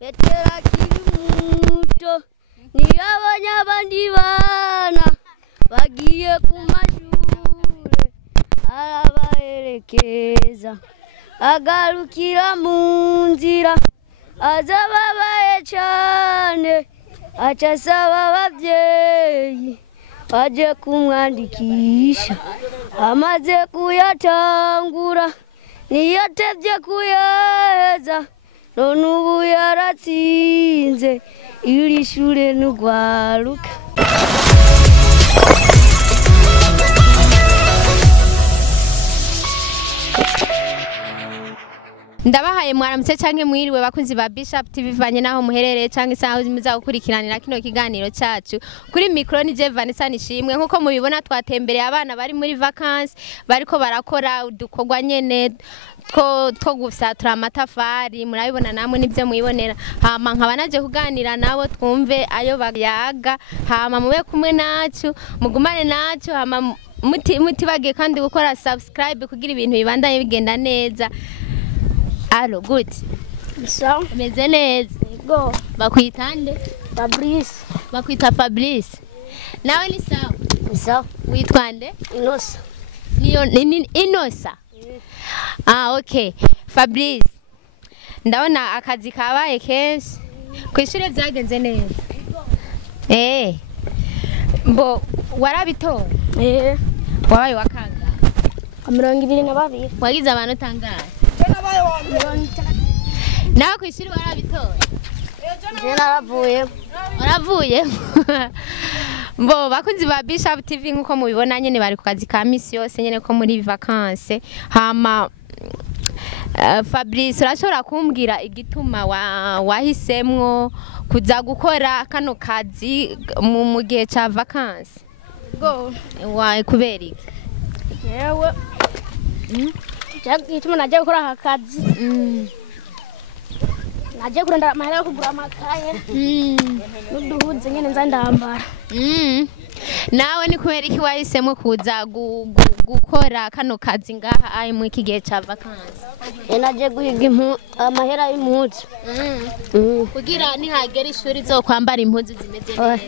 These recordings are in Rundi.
Betera kimuto niyabonye abandi bana bagiye ku mashure arabaherekeza agarukira mu nzira azababaye cane aca asaba abavyeyi baje kumwandikisha amaze kuyatangura niyatevye kuyaheza none ubu yaratsinze iri shure n'urwaruka. Ndabahaye mwaramutse canke mwiriwe bakunzi ba Bishop TV vanye naho muherereye canke isaho muza gukurikiranira kino kiganiro cacu kuri micro ni je Vanessa nishimwe nkuko mubibona twatembereye abana bari muri vacances bariko barakora udukorwa nyene two gusatura amatafari murabibona namwe nivyo muyibonera hama nkaba naje kuganira nabo twumve ayo bayaga hama mube kumwe nacu mugumane nacu hama mutibage kandi gukora subscribe kugira ibintu bibandanye bigenda neza. Allo, good. So, meze neza. Go. Bakwitande? Fabrice. Bakwita Fabrice. Nawe ni sawa? Sawa. Witwande? Inosa. Inosa? Ah, okay. Fabrice. Ndabona akazi kabaye kenshi. Kw'ishure vyagenze neza. Mbo warabitoye? Wabaye wakanga? 22. Wagize abantu tangaye? Nawe kwishuri warabitoye? Naravuye. Waravuye? Mbo bakunzi ba Bishop TV nkuko mubibona nyene bari ku kazi ka misi yose nyene ko muri vacances. Hama Fabrice urashobora kumbwira igituma wahisemwo kuza gukora kano kazi mu gihe ca vacances? Go. Wa kubera iki? Yewe. Ituma naje gukora akazi. Naje kurondera amahera yo kugura amakaye. N'uduhuze nyene nza ndambara. Nawe ni kubera iki wahisemo kuza gukora kano kazi ngaha ari mu kigihe ca vacances? Naje guhiga amahera y'impuzu. Kugira nihagera ishuri zo kwambara impuzu zimeze neza.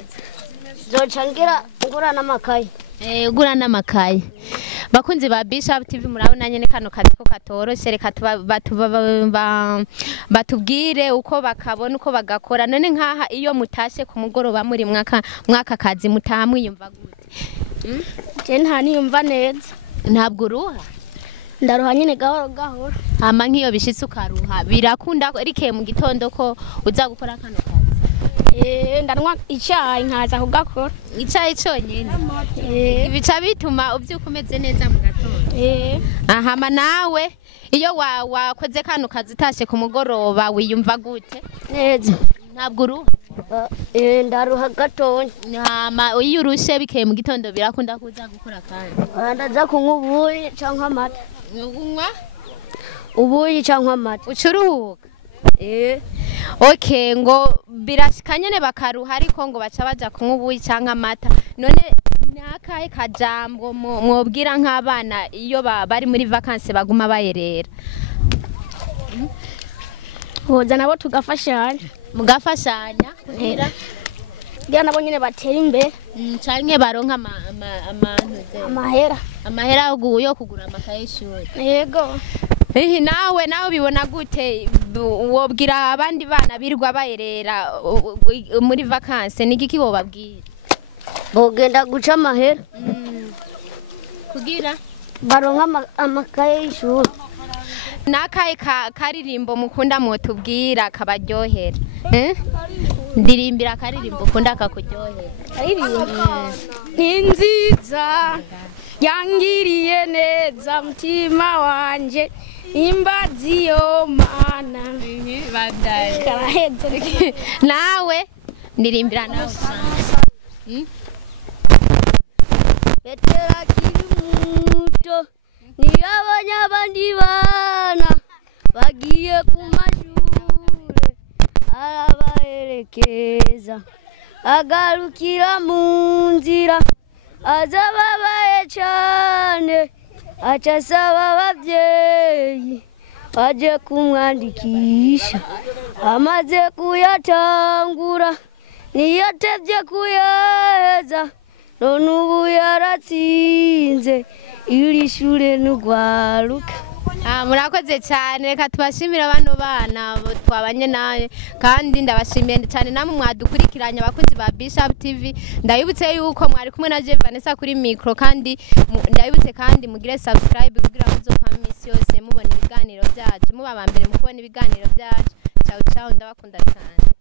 Zocangira ngura n'amakaye. Ugura n'amakaye. Bakunzi ba Bishop TV murabona nyene kano kazi ko katoroshe reka batubwire uko bakabona uko bagakora none nkaha iyo mutashe ku mugoroba muri mwaka kazi mutaha mwiyumva gute? Je nta niyumva neza. Ntabwo uruha? Ndaruha nyene gahoro gahoro. Hama nk'iyo bishitse ukaruha birakunda rikeye mu gitondo ko uza gukora kano kazi? Ndanwa icyayi nkaza kugakora. Icyayi cyonyene? Bica bituma uvyuka umeze neza mu gatondo? Hama nawe iyo wakoze kano kazi utashe ku mugoroba wiyumva gute? Neza. Ntabwo uruha? Ndaruha gatonya. Hama iyo urushe bikeye mu gitondo birakunda kuza gukora kandi? Ndaza kunywa ubuyi canke amata. Unywa? Ubuyi canke amata. Ucuruhuka? Okay, ngo birashika nyene bakaruha ariko ngo baca baja kunywa ubuyi canke amata. None nakahe kajambo mwobwira nk'abana iyo bari muri vacances baguma bayerera? Hoza nabo tugafashanya. Mugafashanya kugira nabo nyene batera imbere. Canke baronka amahera yo kugura amakaye y'ishuri. Yego. Nawe bibona gute wobwira abandi bana birirwa bayerera muri vacances nigiki wobabwira? Bogenda guca amahera. Kugira baronka amakaye y'ishuri. Nakaye karirimbo mukunda mutubwira kabaryohera? Ndirimbira karirimbo ukunda kakuryohera. Ni nziza yangiriye neza mutima wanje imbazi yo mana. Nawe ndirimbira nawe. Betera kimuto niyabonye abandi bana bagiye ku mashure arabaherekeza agarukira mu nzira azababaye cane aca asaba abavyeyi baje kumwandikisha amaze kuyatangura niyatevye kuyaheza none ubu yaratsinze iri shure n'ugwaruka. Murakoze cyane, reka tubashimira bano bana twabanye nawe kandi ndabashimiye cyane namwe mwadukurikiranye abakunzi ba Bishop TV. Ndabibutse yuko mwari kumwe na Vanessa kuri micro kandi ndabibutse kandi mugire subscribe kugira ngo muzokwame imisi yose mubona ibiganiro byacu muba bambere mu kubona ibiganiro byacu. Ciao ciao, ndabakunda cyane.